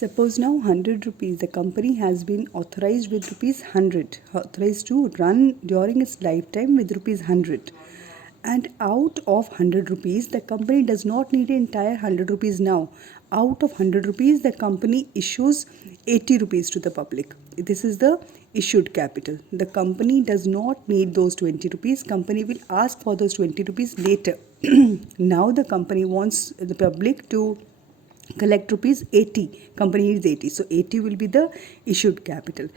Suppose now 100 rupees, the company has been authorized with rupees 100, authorized to run during its lifetime with rupees 100. And out of 100 rupees, the company does not need entire 100 rupees now. Out of 100 rupees, the company issues 80 rupees to the public. This is the issued capital. The company does not need those 20 rupees. Company will ask for those 20 rupees later. Now the company wants the public to collect rupees 80. Company needs 80. So 80 will be the issued capital.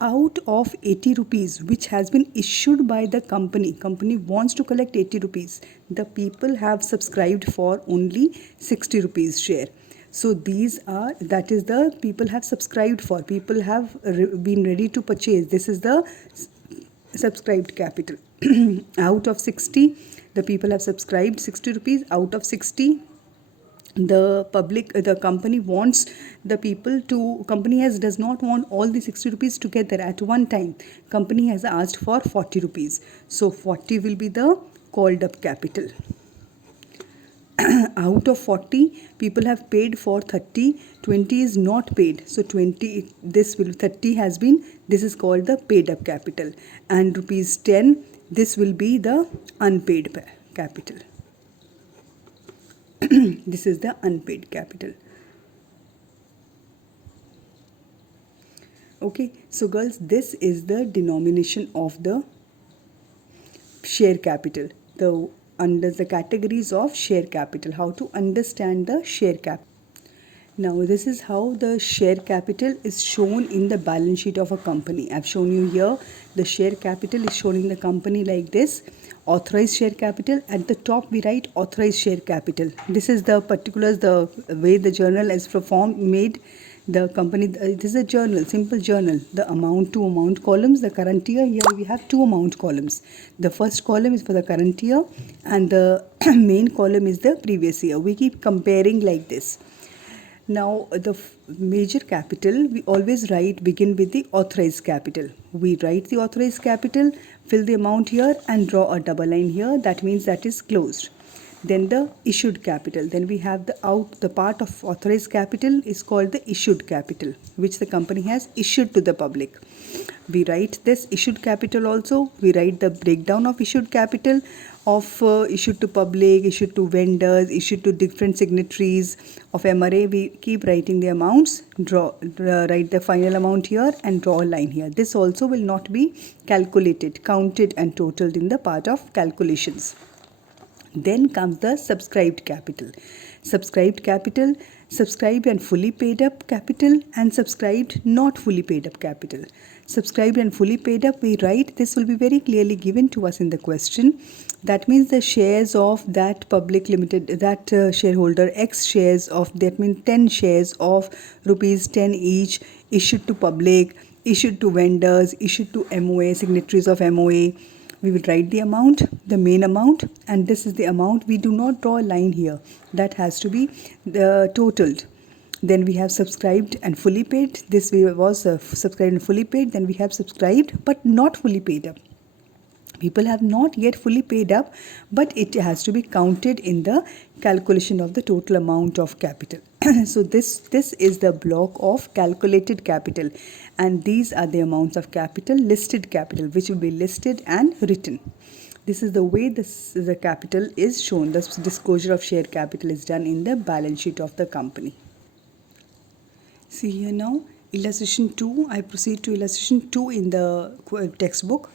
Out of 80 rupees which has been issued by the company wants to collect 80 rupees. The people have subscribed for only 60 rupees share. So these are, that is the people have subscribed for. People have been ready to purchase. This is the subscribed capital. Out of 60, the people have subscribed 60 rupees. Out of 60, the company wants the people to, does not want all the 60 rupees together at one time. Company has asked for 40 rupees. So 40 will be the called up capital. Out of 40, people have paid for 30, 20 is not paid. So 20, 30 has been, this is called the paid up capital. And rupees 10, this will be the unpaid capital. This is the unpaid capital. Okay, so girls, this is the denomination of the share capital. Under the categories of share capital, how to understand the share capital. Now this is how the share capital is shown in the balance sheet of a company. I've shown you here the share capital is shown in the company like this. Authorized share capital, at the top we write authorized share capital. This is the particulars, the way the journal is performed, made. The company, this is a journal, simple journal. The amount to amount columns, the current year, here we have two amount columns. The first column is for the current year and the main column is the previous year. We keep comparing like this. Now the major capital, we always begin with the authorized capital. We write the authorized capital, fill the amount here and draw a double line here. That means that is closed. Then the issued capital. Then we have the part of authorized capital is called the issued capital, which the company has issued to the public. We write this issued capital also. We write the breakdown of issued capital of issued to public, issued to vendors, issued to different signatories of MRA. We keep writing the amounts, write the final amount here and draw a line here. This also will not be calculated, counted and totaled in the part of calculations. Then comes the subscribed capital. Subscribed capital, subscribed and fully paid up capital and subscribed not fully paid up capital. Subscribed and fully paid up, we write, this will be very clearly given to us in the question. That means the shares of that public limited, that shareholder X shares of, that means 10 shares of rupees 10 each issued to public, issued to vendors, issued to MOA, signatories of MOA. We will write the amount, the main amount, and this is the amount. We do not draw a line here. That has to be totaled. Then we have subscribed and fully paid. This was subscribed and fully paid. Then we have subscribed but not fully paid up. People have not yet fully paid up, but it has to be counted in the calculation of the total amount of capital. So this is the block of calculated capital, and these are the amounts of capital, listed capital, which will be listed and written. This is the way the capital is shown. The disclosure of share capital is done in the balance sheet of the company. See here now, illustration 2. I proceed to illustration 2 in the textbook.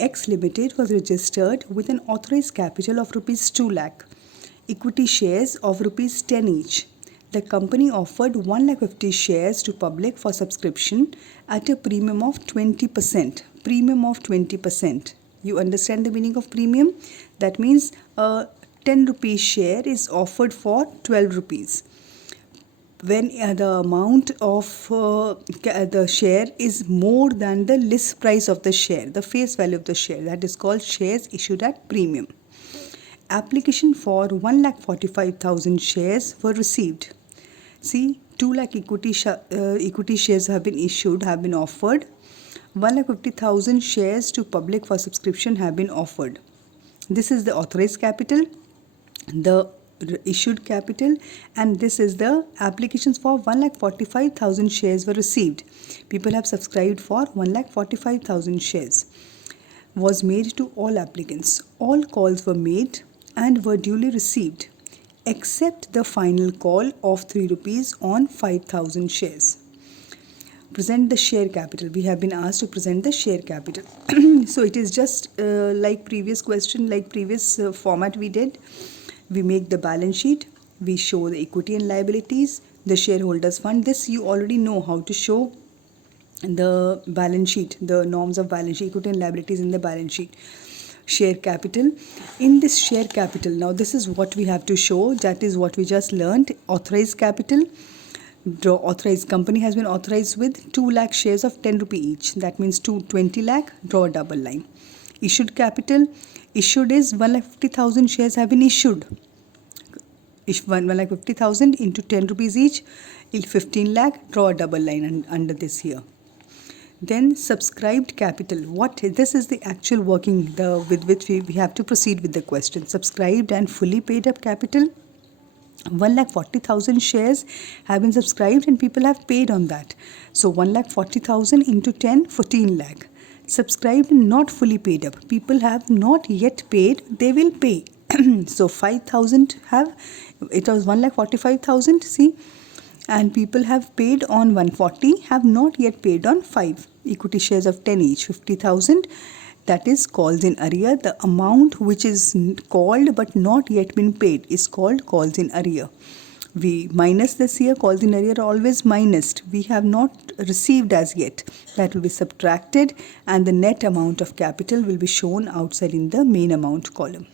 X Limited was registered with an authorized capital of rupees 2 lakh, equity shares of rupees 10 each. The company offered 150 shares to public for subscription at a premium of 20%. Premium of 20%. You understand the meaning of premium? That means a 10 rupees share is offered for 12 rupees. When the amount of the share is more than the list price of the share, the face value of the share, that is called shares issued at premium. Application for 1,45,000 shares were received. See, 2 lakh equity shares have been issued, have been offered. 1,50,000 shares to public for subscription have been offered. This is the authorized capital. The issued capital, and this is the applications for 1,45,000 shares were received. People have subscribed for 1,45,000 shares. Was made to all applicants. All calls were made and were duly received, except the final call of 3 rupees on 5,000 shares. Present the share capital. We have been asked to present the share capital. So it is just like previous question, like previous format we did. We make the balance sheet, we show the equity and liabilities, the shareholders fund. This you already know how to show the balance sheet, the norms of balance sheet, equity and liabilities in the balance sheet. Share capital. In this share capital, now this is what we have to show. That is what we just learned. Authorized capital. Draw authorized. Company has been authorized with 2 lakh shares of 10 rupee each. That means 20 lakh. Draw a double line. Issued capital. Issued is 1,50,000 shares have been issued. 1,50,000 into 10 rupees each, 15 lakh. Draw a double line under this here. Then subscribed capital. This is the actual working with which we have to proceed with the question. Subscribed and fully paid up capital. 1,40,000 shares have been subscribed and people have paid on that. So 1,40,000 into 10, 14 lakh. Subscribed and not fully paid up. People have not yet paid, they will pay. So 5,000 have, it was 1,45,000, see, and people have paid on 140, have not yet paid on 5. Equity shares of 10 each, 50,000. That is calls in arrear. The amount which is called but not yet been paid is called calls in arrear. We minus this here. Calls in arrear are always minused. We have not received as yet. That will be subtracted and the net amount of capital will be shown outside in the main amount column.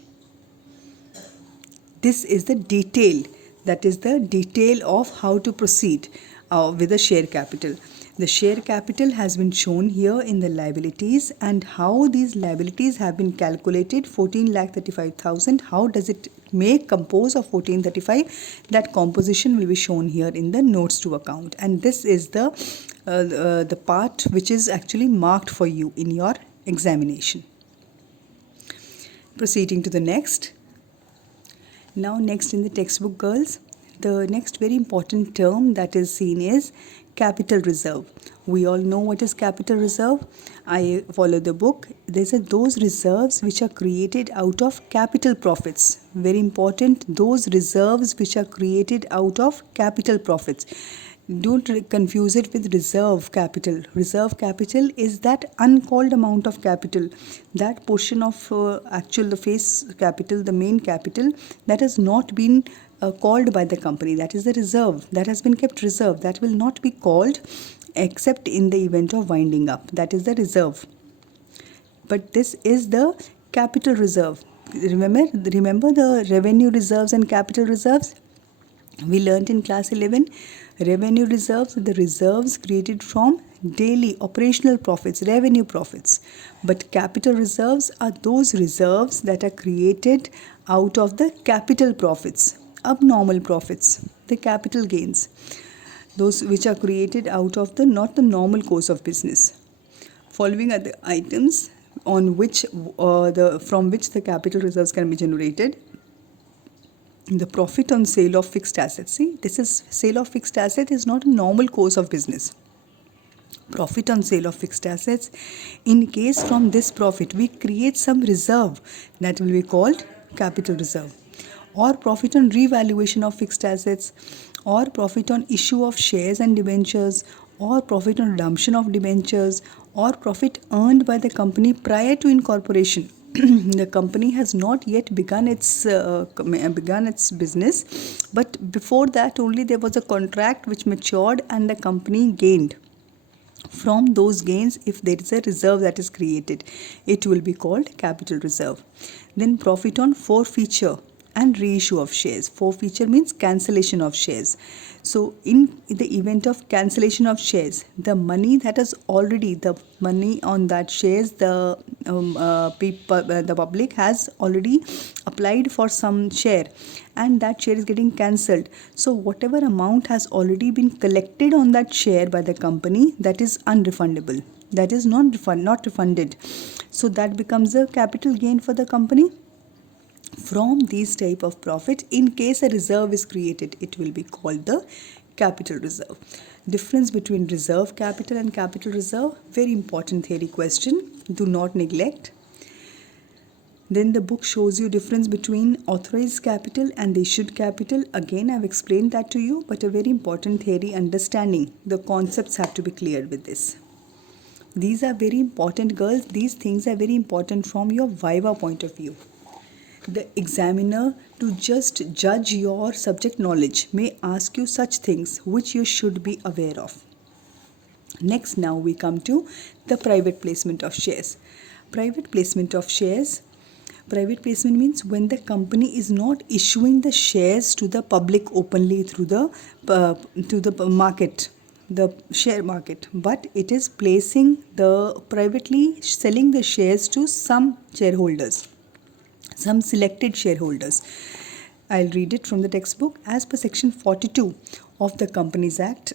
This is the detail. That is the detail of how to proceed with the share capital. The share capital has been shown here in the liabilities, and how these liabilities have been calculated. 14,35,000. How does it compose of 1435? That composition will be shown here in the notes to account, and this is the part which is actually marked for you in your examination. Proceeding to the next. Now next in the textbook, girls, the next very important term that is seen is capital reserve. We all know what is capital reserve. I follow the book. These are those reserves which are created out of capital profits. Very important, those reserves which are created out of capital profits. Don't confuse it with reserve capital. Reserve capital is that uncalled amount of capital, that portion of the face capital, the main capital that has not been called by the company. That is the reserve that has been kept reserved. That will not be called except in the event of winding up. That is the reserve. But this is the capital reserve. Remember the revenue reserves and capital reserves? We learnt in class 11. Revenue reserves are the reserves created from daily operational profits, revenue profits. But capital reserves are those reserves that are created out of the capital profits, abnormal profits, the capital gains. Those which are created out of not the normal course of business. Following are the items on which from which the capital reserves can be generated. The profit on sale of fixed assets. See, this is sale of fixed asset is not a normal course of business. Profit on sale of fixed assets. In case from this profit we create some reserve, that will be called capital reserve. Or profit on revaluation of fixed assets, or profit on issue of shares and debentures, or profit on redemption of debentures, or profit earned by the company prior to incorporation. The company has not yet begun its business, but before that only there was a contract which matured and the company gained. From those gains, if there is a reserve that is created, it will be called capital reserve. Then profit on forfeiture and reissue of shares. Forfeiture means cancellation of shares. So in the event of cancellation of shares, the money that is already, the money on that shares, the public has already applied for some share and that share is getting cancelled. So whatever amount has already been collected on that share by the company, that is unrefundable. That is not refunded. So that becomes a capital gain for the company. From these type of profit, in case a reserve is created, it will be called the capital reserve. Difference between reserve capital and capital reserve, very important theory question, do not neglect. Then the book shows you difference between authorized capital and the issued capital. Again, I've explained that to you, but a very important theory understanding. The concepts have to be cleared with this. These are very important, girls. These things are very important from your Viva point of view. The examiner, to just judge your subject knowledge, may ask you such things which you should be aware of. Next, now we come to the private placement of shares. Private placement of shares. Private placement means when the company is not issuing the shares to the public openly through the market, the share market, but it is placing the privately selling the shares to some shareholders, some selected shareholders. I'll read it from the textbook. As per section 42 of the Companies Act,